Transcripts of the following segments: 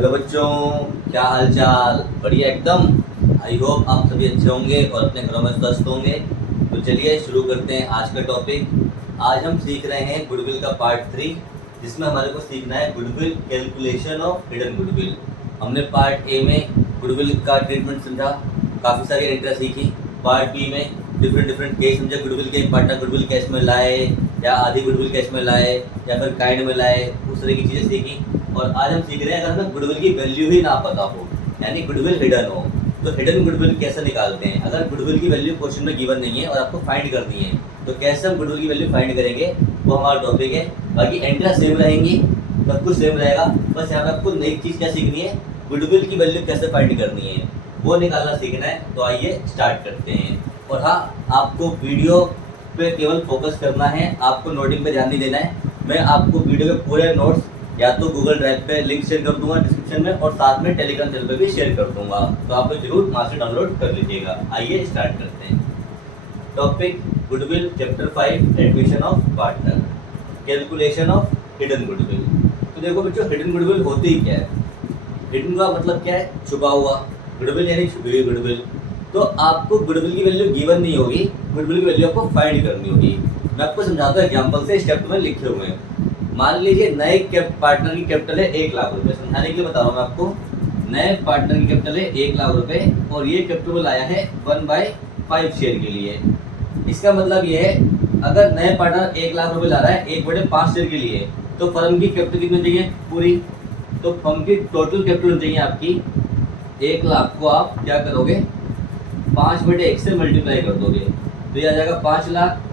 Hello बच्चों, क्या हाल चाल? बढ़िया एकदम। आई होप आप सभी अच्छे होंगे और अपने घरों में स्वस्थ होंगे। तो चलिए शुरू करते हैं आज का टॉपिक। आज हम सीख रहे हैं गुडविल का पार्ट 3, जिसमें हमारे को सीखना है goodwill calculation of hidden goodwill. हमने पार्ट ए में गुडविल का ट्रीटमेंट समझा, काफ़ी सारी एंट्री सीखी। पार्ट बी में डिफरेंट केस समझे, गुडविल के पार्टनर गुडविल कैश में लाए या आधी गुडविल कैश में लाए या फिर काइंड में लाए, उस तरह की चीज़ें सीखी। और आज हम सीख रहे हैं अगर हमें गुडविल की वैल्यू ही ना पता हो, यानी गुडविल हिडन हो, तो हिडन गुडविल कैसे निकालते हैं। अगर गुडविल की वैल्यू क्वेश्चन में गिवन नहीं है और आपको फाइंड करनी है, तो कैसे हम गुडविल की वैल्यू फाइंड करेंगे, वो हमारा टॉपिक है। बाकी एंट्री सेम रहेंगी, सब कुछ सेम रहेगा, बस यहाँ पे आपको नई चीज़ क्या सीखनी है, गुडविल की वैल्यू कैसे फाइंड करनी है, वो निकालना सीखना है। तो आइए स्टार्ट करते हैं। और हाँ, आपको वीडियो पे केवल फोकस करना है, आपको नोटिंग पे ध्यान नहीं देना है। मैं आपको वीडियो के पूरे नोट्स या तो गूगल ड्राइव पे लिंक शेयर कर दूंगा डिस्क्रिप्शन में, और साथ में टेलीग्राम चैनल पे भी शेयर कर दूंगा, तो आप लोग जरूर वहाँ से डाउनलोड कर लीजिएगा। आइए स्टार्ट करते हैं। Topic goodwill chapter 5 admission of partner, calculation of hidden goodwill. तो देखो बच्चों, हिडन गुडविल होती ही क्या है? हिडन का मतलब क्या है? छुपा हुआ। गुडविल यानी छुपी हुई गुडविल। तो आपको गुडविल की वैल्यू गिवन नहीं होगी, गुडविल की वैल्यू आपको फाइंड करनी होगी। मैं आपको समझाता हूँ एग्जाम्पल से, स्टेप में लिखे हुए हैं। मान लीजिए नए पार्टनर की कैपिटल है 1 लाख रुपए, समझाने के लिए बता रहा हूँ मैं आपको। नए पार्टनर की कैपिटल है 1 लाख रुपए और ये कैपिटल आया है 1/5 शेयर के लिए। इसका मतलब ये है, अगर नए पार्टनर 1 लाख रुपए ला रहा है 1/5 शेयर के लिए, तो फर्म की कैपिटल कितनी चाहिए? पूरी। तो फर्म की टोटल कैपिटल चाहिए आपकी 1 लाख को आप क्या करोगे, 5/1 से मल्टीप्लाई कर दोगे, तो ये आ जाएगा 5 लाख।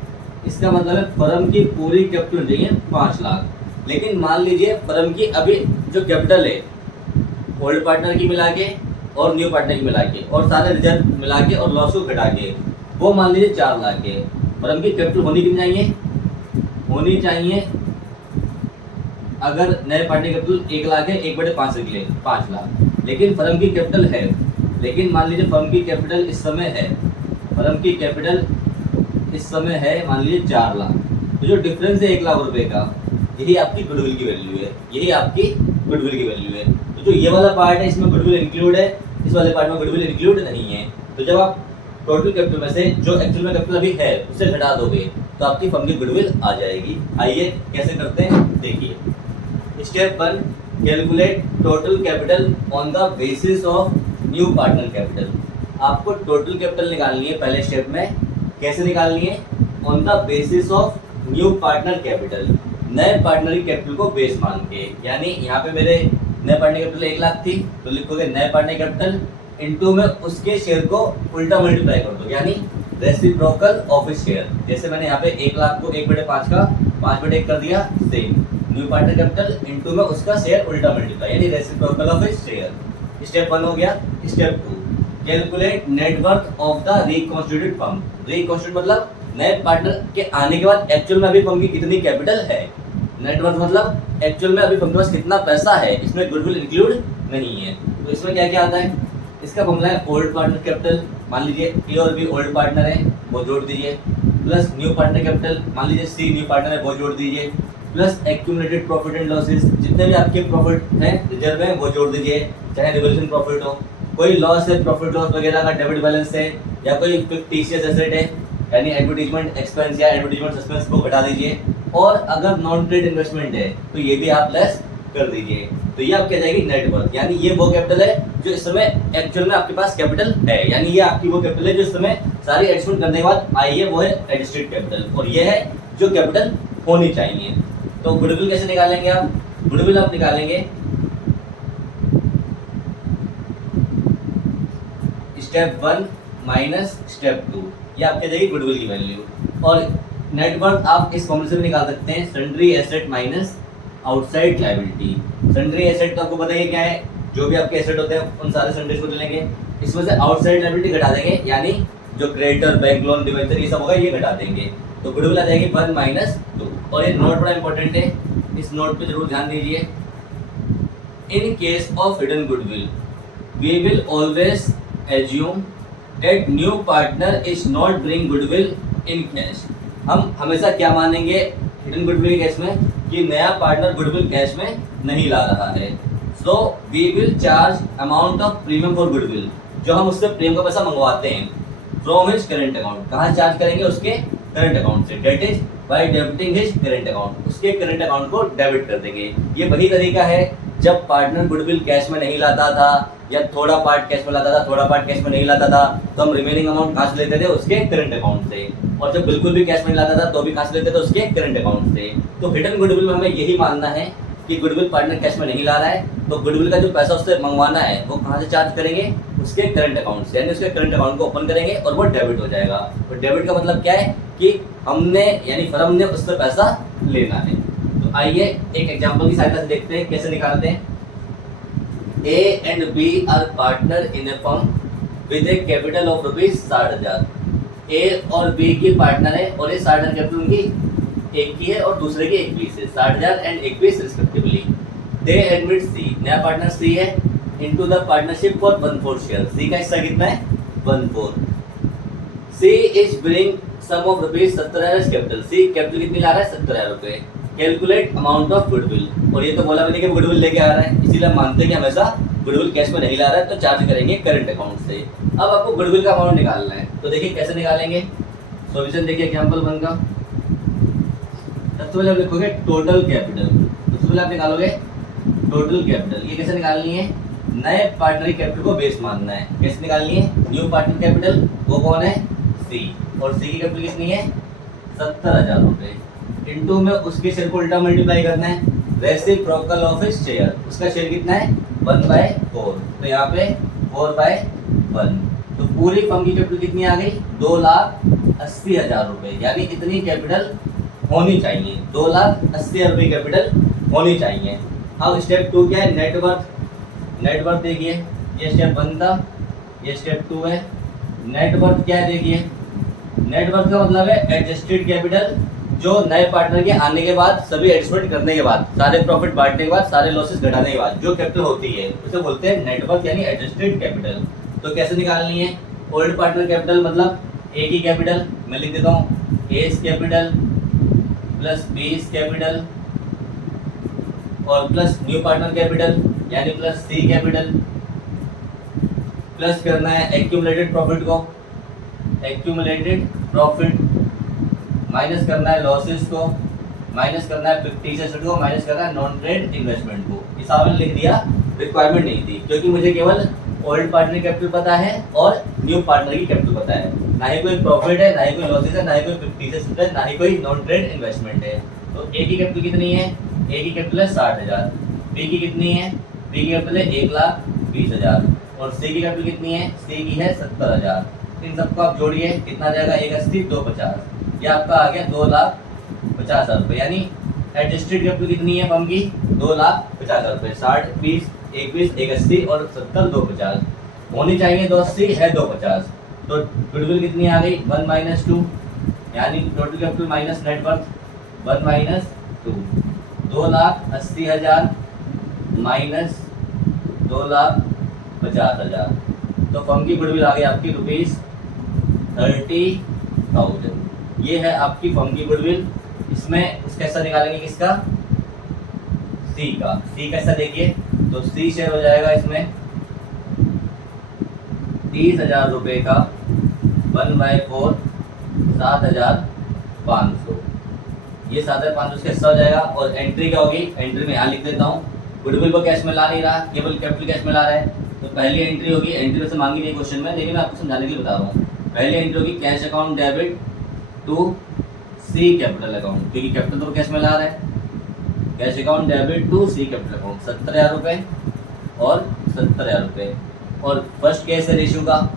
इसका मतलब है फर्म की पूरी कैपिटल चाहिए 5 लाख। लेकिन मान लीजिए फर्म की अभी जो कैपिटल है, ओल्ड पार्टनर की मिला के और न्यू पार्टनर की मिला के और सारे रिजर्व मिला के और लॉस को घटा के, वो मान लीजिए 4 लाख है। फर्म की कैपिटल होनी कितनी चाहिए? होनी चाहिए, अगर नए पार्टनर की कैपिटल 1 लाख है 1/5 के लिए 5 लाख, लेकिन फर्म की कैपिटल है, लेकिन मान लीजिए फर्म की कैपिटल इस समय है, फर्म की कैपिटल इस समय है मान लीजिए 4 लाख। तो जो डिफरेंस है 1 लाख रुपए का, यही आपकी गुडविल की वैल्यू है, यही आपकी गुडविल की वैल्यू है। तो जो ये वाला पार्ट है इसमें गुडविल इंक्लूड है, इस वाले पार्ट में गुडविल इंक्लूड नहीं है। तो जब आप टोटल कैपिटल में से जो एक्चुअल में कैपिटल अभी है उसे घटा दोगे, तो आपकी फर्म की गुडविल आ जाएगी। आइए कैसे करते हैं देखिए। Step 1, calculate total capital on the basis of new partner capital. आपको टोटल कैपिटल निकालनी है पहले स्टेप में। कैसे निकालनी है? On the basis of new partner capital, नए पार्टनर की कैपिटल को बेस मान के। यानी यहाँ पे मेरे नए पार्टनर कैपिटल 1 लाख थी, तो लिखोगे नए पार्टनर कैपिटल इनटू में उसके शेयर को उल्टा मल्टीप्लाई कर दो, यानी रेसिप्रोकल ऑफ शेयर। जैसे मैंने यहाँ पे 1 लाख को 1/5 का 5/1 कर दिया, same new partner capital into में उसका शेयर उल्टा मल्टीप्लाई, यानी रेसिप्रोकल ऑफ शेयर। स्टेप 1 हो गया। Step 2, calculate net worth of the reconstituted firm. Reconstitute मतलब नए पार्टनर के आने के बाद एक्चुअल में अभी फर्म की कितनी कैपिटल है। नेटवर्थ मतलब एक्चुअल में अभी फर्म के पास कितना पैसा है, इसमें गुडविल इंक्लूड नहीं है। तो इसमें क्या क्या आता है? इसका फॉर्मूला है ओल्ड पार्टनर कैपिटल, मान लीजिए ए और बी ओल्ड पार्टनर है, वो जोड़ दीजिए, प्लस न्यू पार्टनर कैपिटल, मान लीजिए सी न्यू पार्टनर है, वो जोड़ दीजिए, plus accumulated profit and losses, जितने भी आपके प्रॉफिट हैं रिजर्व है वो जोड़ दीजिए, चाहे रिवोल्यूशन प्रॉफिट हो, कोई लॉस है प्रॉफिट लॉस वगैरह का डेबिट बैलेंस है, या कोई फिक्टिशियस एसेट है यानी एडवर्टीजमेंट एक्सपेंस या एडवर्टीजमेंट सस्पेंस को घटा दीजिए, और अगर नॉन ट्रेड इन्वेस्टमेंट है तो ये भी आप लेस कर दीजिए। तो ये आपकी आ जाएगी नेटवर्थ, यानी ये वो कैपिटल है जो इस समय एक्चुअल में आपके पास कैपिटल है, यानी ये आपकी वो कैपिटल है जो इस समय सारी एडजस्टमेंट करने के बाद आई है, वो है एडजस्टेड कैपिटल, और ये है जो कैपिटल होनी चाहिए। तो गुडविल कैसे निकालेंगे आप? गुडविल आप निकालेंगे स्टेप 1 माइनस स्टेप 2, ये आपके जाएगी गुडविल की वैल्यू। और नेटवर्थ आप इस फॉर्मूले से भी निकाल सकते हैं, sundry asset minus outside liability. Sundry asset तो आपको पता है क्या है, जो भी आपके एसेट होते हैं उन सारे सन्ड्रीज को ले लेंगे, इसमें से आउटसाइड लायबिलिटी घटा देंगे, यानी जो क्रेडिटर बैंक लोन डिवेंचर ये सब होगा ये घटा देंगे, तो गुडविल आ जाएगी 1 माइनस 2। और ये नोट बड़ा इंपॉर्टेंट है, इस नोट पे जरूर ध्यान दीजिए। In case of hidden goodwill we will always assume that new partner is not bring goodwill in cash. हम हमेशा क्या मानेंगे हिडन गुडविल के केस में, कि नया पार्टनर गुडविल कैश में नहीं ला रहा है। So we will charge amount of premium for goodwill, जो हम उससे प्रीमियम का पैसा मंगवाते हैं, फ्रॉम हिज करेंट अकाउंट। कहाँ चार्ज करेंगे? उसके करंट अकाउंट से। That is by debiting his current account, उसके करंट अकाउंट को डेबिट कर देंगे। ये वही तरीका है जब पार्टनर गुडविल कैश में नहीं लाता था, या थोड़ा पार्ट कैश में लाता था, थोड़ा पार्ट कैश में नहीं लाता था, तो हम रिमेनिंग अमाउंट कहाँ से लेते थे? उसके करंट अकाउंट से। और जब बिल्कुल भी कैश में नहीं लाता था तो भी कहाँ से लेते थे? उसके करंट अकाउंट से। तो हिडन गुडविल में हमें यही मानना है कि गुडविल पार्टनर कैश में नहीं ला रहा है, तो गुडविल का जो पैसा उससे मंगवाना है वो कहाँ से चार्ज करेंगे? उसके करंट अकाउंट से। यानी उसके करंट अकाउंट को ओपन करेंगे और वो डेबिट हो जाएगा। तो डेबिट का मतलब क्या है? कि हमने यानी फर्म ने उससे पैसा लेना है। तो आइए एक एग्जांपल की सहायता से देखते हैं कैसे निकालते हैं। A and B are partner in a firm with a capital of rupees 60,000। A और B की पार्टनर है और ये 60,000 कैपिटल उनकी एक की है और दूसरे की 21 है, 60,000 and 21 respectively. They admit C, नया पार्टनर C है, into the partnership for 1/4 share. C का हिस्सा कितना है? 1/4। C is bring sum of rupees 70,000 capital. C capital कितनी ला रहा है? 70,000 रुपए। कैलकुलेट अमाउंट ऑफ गुडविल, और ये तो बोला मैंने कि गुडविल लेके आ रहा है, इसीलिए मानते हैं कि हमेशा गुडविल कैश में नहीं ला रहा है, तो चार्ज करेंगे करंट अकाउंट से। अब आपको गुडविल का अमाउंट निकालना है, तो देखिए कैसे निकालेंगे। सॉल्यूशन देखिए एग्जांपल 1 का। सबसे पहले आप लिखोगे टोटल कैपिटल। सबसे पहले आप निकालोगे टोटल कैपिटल। ये कैसे निकालनी है? नए पार्टनर की कैपिटल को बेस मानना है। कैसे निकालनी है? न्यू पार्टनर कैपिटल वो कौन है? सी। और सी की कैपिटल कितनी है? 70,000 रुपए। इनटू में उसके शेयर को उल्टा मल्टीप्लाई करना है। रेसिप्रोकल ऑफ हिज शेयर, उसका शेयर कितना है? 1/4। तो यहाँ पे 4/1। तो पूरी फर्म की कैपिटल कितनी आ गई? 2,80,000 रुपए। यानी इतनी कैपिटल होनी चाहिए, 2,80,000 रुपए कैपिटल होनी चाहिए। अब स्टेप 2 क्या है? नेटवर्थ। नेटवर्थ देखिए, ये स्टेप 1 था, ये स्टेप 2 है। नेटवर्थ क्या है? देखिए नेटवर्थ का मतलब है एडजस्टेड कैपिटल, जो नए पार्टनर के आने के बाद, सभी एडजस्टमेंट करने के बाद, सारे प्रॉफिट बांटने के बाद, सारे लॉसेस घटाने के बाद जो कैपिटल होती है उसे बोलते हैं नेटवर्थ यानी एडजस्टेड कैपिटल। तो कैसे निकालनी है? ओल्ड पार्टनर कैपिटल मतलब ए की कैपिटल, मैं लिख देता हूँ एस कैपिटल प्लस बीस कैपिटल और प्लस न्यू पार्टनर कैपिटल यानी प्लस सी कैपिटल, प्लस करना है एक्यूमुलेटेड प्रॉफिट को, एक्यूमुलेटेड प्रॉफिट, माइनस करना है लॉसेस को, माइनस करना है फिक्टिशियस एसेट को, माइनस करना है नॉन ट्रेड इन्वेस्टमेंट को। इस आपने लिख दिया, रिक्वायरमेंट नहीं थी क्योंकि मुझे केवल ओल्ड पार्टनर कैपिटल पता है और न्यू पार्टनर की कैपिटल पता है। ना ही कोई प्रॉफिट है, ना ही कोई लॉसेस है, ना ही कोई फिक्टिशियस एसेट है, ना ही कोई नॉन ट्रेड इन्वेस्टमेंट है। तो ए की कैपिटल कितनी है? ए की कैपिटल है 60,000। बी की कितनी है? बी की कैपिटल है 1,20,000 और सी की कैपिटल कितनी है? सी की है 70,000। इन सबको आप जोड़िए, कितना जाएगा? 1,80, 250, ये आपका आ गया 2,50,000 रुपये। यानी एडजस्टेड कैपिटल कितनी है फर्म की? 2,50,000 रुपये। 60, 20, 21, 180 और 70, 250 होनी चाहिए। 280 है 250, तो गुडविल कितनी आ गई? 1 - 2, यानी total capital minus net worth 1 - 2, 2,80,000 minus 2,50,000। तो फर्म की गुडविल आ गई आपकी ₹30,000। ये है आपकी फर्म की गुडविल। इसमें उसका हिस्सा निकालेंगे किसका? सी का। सी का हिस्सा देखिए, तो सी शेयर हो जाएगा इसमें 30,000 रुपये का 1/4, 7,500। ये 7,500 का हिस्सा हो जाएगा। और एंट्री क्या होगी? एंट्री में यहाँ लिख देता हूँ। गुडविल को कैश में ला नहीं रहा, केवल कैपिटल कैश में ला रहा है, तो पहली एंट्री होगी, एंट्री वैसे मांगी नहीं क्वेश्चन में, लेकिन मैं आपको समझाने के लिए बता रहा हूँ। पहली एंट्री होगी cash account debit to C capital account, क्योंकि कैपिटल तो कैश में ला रहा है। Cash account debit to C capital account 70,000 रुपये और 70,000 रुपये। और फर्स्ट केस है रेशियो का।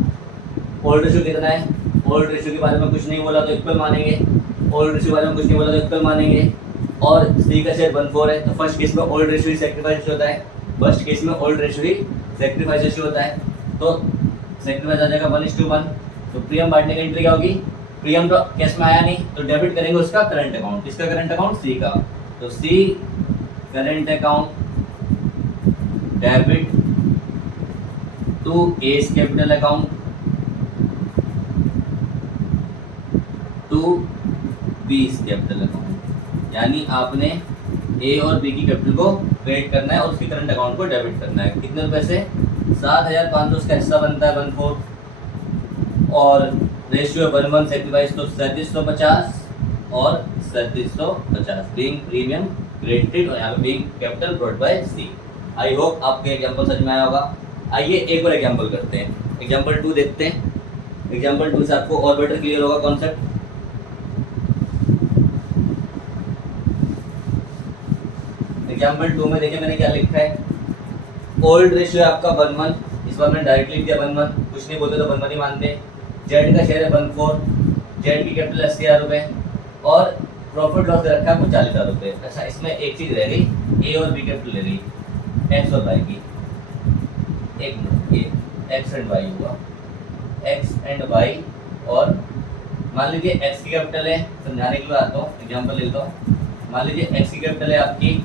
ओल्ड रेशियो कितना है? ओल्ड रेशियो के बारे में कुछ नहीं बोला तो इक्वल मानेंगे, ओल्ड रेशियो के बारे में कुछ नहीं बोला तो इक्वल मानेंगे। और सी का शेयर 1/4 है, तो फर्स्ट केस में ओल्ड रेशियो ही सैक्रिफाइस रेशियो होता है। फर्स्ट केस में ओल्ड रेशियो ही सैक्रिफाइस रेशियो होता है, तो सैक्रिफाइस आ जाएगा 1:1। तो प्रीमियम बांटने की एंट्री क्या होगी? प्रीमियम तो कैश में आया नहीं, तो डेबिट करेंगे उसका करंट अकाउंट। किसका करंट अकाउंट? सी का। तो C current account debit to S capital account to B's capital account. यानी आपने ए और बी की कैपिटल को क्रेडिट करना है और उसकी करंट अकाउंट को डेबिट करना है। कितने रुपए से? 7,500 उसका हिस्सा बनता है 1/4 और रेशियो 1:1 सेक्रीफाइस तो 3750 और 3750 बीइंग प्रीमियम क्रेडिटेड और यहाँ पे being capital brought by C. I hope आपके एग्जाम्पल समझ में आया होगा। आइए एक और एग्जाम्पल करते हैं। एग्जाम्पल 2 देखते हैं। एग्जाम्पल 2 से आपको और बेटर क्लियर होगा कॉन्सेप्ट। एग्जाम्पल 2 में देखिए मैंने क्या लिखा है। ओल्ड रेशियो है आपका 1:1, इस बार मैंने डायरेक्टली लिख दिया 1:1, कुछ नहीं बोलते तो 1:1 ही मानते। जेड का शेयर है 1/4, जेड की कैपिटल 80,000 रुपये और प्रॉफिट लॉस दे रखा है आपको 40,000 रुपये। अच्छा, इसमें एक चीज़ रह गई, ए और बी कैपिटल ले रही, एक्स और वाई की। एक मिनट, ये एक्स एंड वाई हुआ, एक्स एंड वाई। और मान लीजिए एक्स की कैपिटल है, समझाने के लिए आता हूँ, एग्जाम्पल लेता हूँ। मान लीजिए एक्स की कैपिटल है आपकी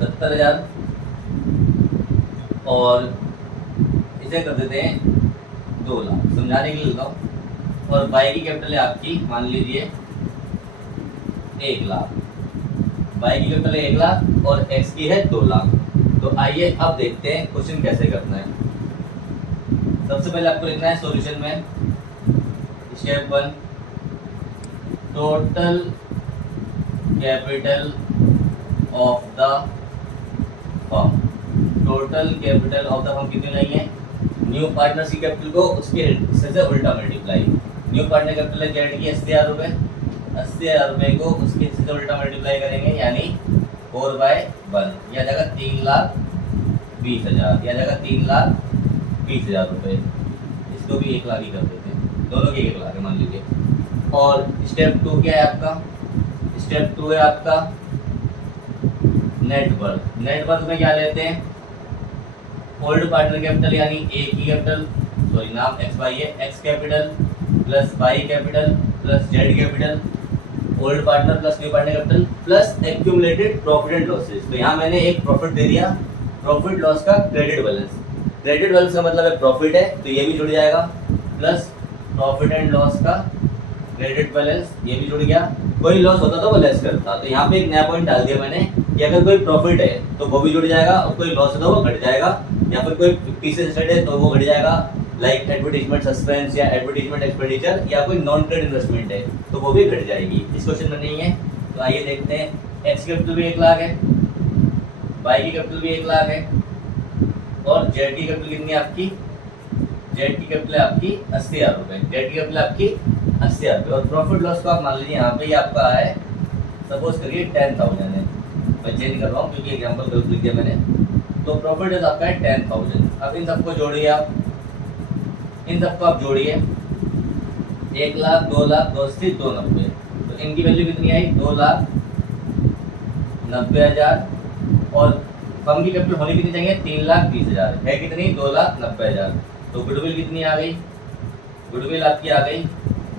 70,000 और इसे कर देते हैं 2 लाख, समझाने के लिए लेता हूँ। और वाई की कैपिटल है आपकी मान लीजिए 1 लाख, वाई की कैपिटल है 1 लाख और एक्स की है 2 लाख। तो आइए अब देखते हैं क्वेश्चन कैसे करना है। सबसे पहले आपको लिखना है सॉल्यूशन में step 1, total capital of the firm. Total capital of the firm कितनी नहीं है? न्यू पार्टनर की कैपिटल को उसके हिस्से से उल्टा मल्टीप्लाई। न्यू पार्टनर कैपिटल है जेड की 80,000 रुपये, 80,000 रुपये को उसके हिस्से से उल्टा मल्टीप्लाई करेंगे, यानी 4/1 यह जाएगा 3,20,000, यह जाएगा 3,20,000 रुपये। इसको भी 1 लाख ही कर देते हैं, दोनों की 1 लाख है मान लीजिए। और स्टेप 2 क्या है आपका? स्टेप 2 है आपका नेटवर्क। नेटवर्क में क्या लेते हैं? ओल्ड पार्टनर कैपिटल यानी ए की कैपिटल, सॉरी नाम एक्स वाई है, X capital plus Y capital plus Z capital, old partner plus new partner capital plus accumulated profit and losses. तो यहाँ मैंने एक प्रॉफिट दे दिया, प्रॉफिट लॉस का क्रेडिट बैलेंस। क्रेडिट बैलेंस का मतलब है प्रॉफिट है तो ये भी जुड़ जाएगा, प्लस प्रॉफिट एंड लॉस का क्रेडिट बैलेंस ये भी जुड़ गया। कोई लॉस होता तो वो लेस करता, तो यहाँ पे एक नया पॉइंट डाल दिया मैंने कि अगर कोई प्रॉफिट है तो वो भी जुड़ जाएगा और कोई लॉस है तो वो घट जाएगा, या फिर कोई 50 से स्टेट है तो वो घट जाएगा, लाइक एडवर्टीजमेंट सस्पेंस या एडवर्टीजमेंट एक्सपेंडिचर या कोई नॉन ट्रेड इन्वेस्टमेंट है तो वो भी घट जाएगी। इस क्वेश्चन में नहीं है तो आइए देखते हैं। एक्स की कैपिटल भी 1 लाख है, वाई की कैपिटल भी 1 लाख है और जेड की कैपिटल कितनी है आपकी? जेड की कैपिटल है आपकी 80,000 रुपये, जेड की कैपिटल आपकी 80,000 रुपये। और प्रॉफिट लॉस को आप मान लीजिए यहाँ पे ये आपका है, सपोज करिए 10,000 है, मैं चेंज कर रहा हूँ क्योंकि एग्जाम्पल गलत लिख दिया मैंने। तो प्रॉफिट लॉस आपका है 10,000। अब इन सबको जोड़िए आप, इन सबको आप जोड़िए, 1 लाख, 2 लाख, 280, 290। तो इनकी वैल्यू कितनी आई? 2,90,000 और फर्म की कैपिटल होनी कितनी चाहिए? 3,20,000 है कितनी? 2,90,000। तो गुडविल कितनी आ गई? गुडविल आपकी आ गई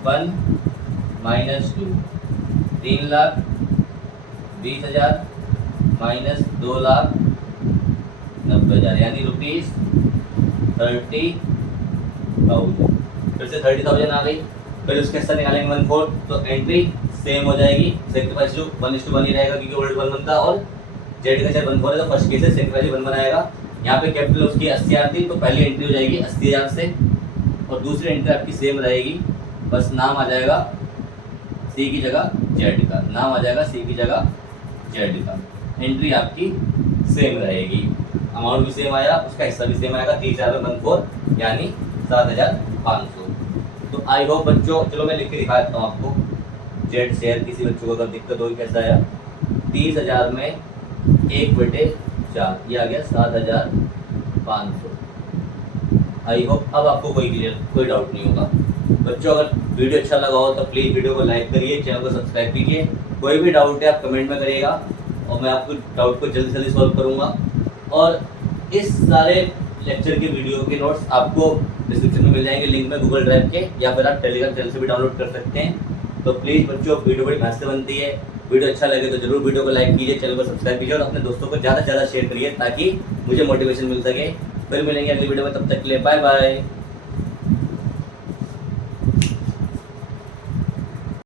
1 - 2, 3,20,000 माइनस 2,90,000 यानी ₹30,000। फिर से 30,000 आ गई, फिर उसके साथ निकालेंगे 1/4 तो एंट्री सेम हो जाएगी। सेक्रीफाइस 1:1 ही रहेगा क्योंकि ओल्ड 1 था और जेड का शेयर 1/4 है तो फर्स्ट केस से सेक्रीफाइस 1/1 आएगा। यहाँ पे कैपिटल उसकी 80,000 थी तो पहली एंट्री हो जाएगी 80,000 से और दूसरी एंट्री आपकी सेम रहेगी, बस नाम आ जाएगा सी की जगह जेड का, नाम आ जाएगा सी की जगह जेड का। एंट्री आपकी सेम रहेगी, अमाउंट भी सेम आया, उसका हिस्सा भी सेम आएगा, 30,000 में 1/4 यानी 7,500। तो आई होप बच्चों, चलो मैं लिख के दिखा देता हूँ आपको। जेड शेयर किसी बच्चों को अगर दिक्कत होगी कैसा आया, 30,000 में 1/4 ये आ गया 7,500। आई होप अब आपको कोई डाउट नहीं होगा। बच्चों अगर वीडियो अच्छा लगा हो तो प्लीज़ वीडियो को लाइक करिए, चैनल को सब्सक्राइब कीजिए। कोई भी डाउट है आप कमेंट में करिएगा और मैं आपको डाउट को जल्दी से जल्दी सॉल्व करूँगा। और इस सारे लेक्चर के वीडियो के नोट्स आपको डिस्क्रिप्शन में मिल जाएंगे लिंक में गूगल ड्राइव के, या फिर आप टेलीग्राम चैनल से भी डाउनलोड कर सकते हैं। तो प्लीज़ बच्चों वीडियो बड़ी मेहनत से बनती है, वीडियो अच्छा लगे तो जरूर वीडियो को लाइक कीजिए, चैनल को सब्सक्राइब कीजिए और अपने दोस्तों को ज़्यादा से ज़्यादा शेयर करिए ताकि मुझे मोटिवेशन मिल सके। फिर मिलेंगे अगली वीडियो में, तब तक के लिए बाय बाय।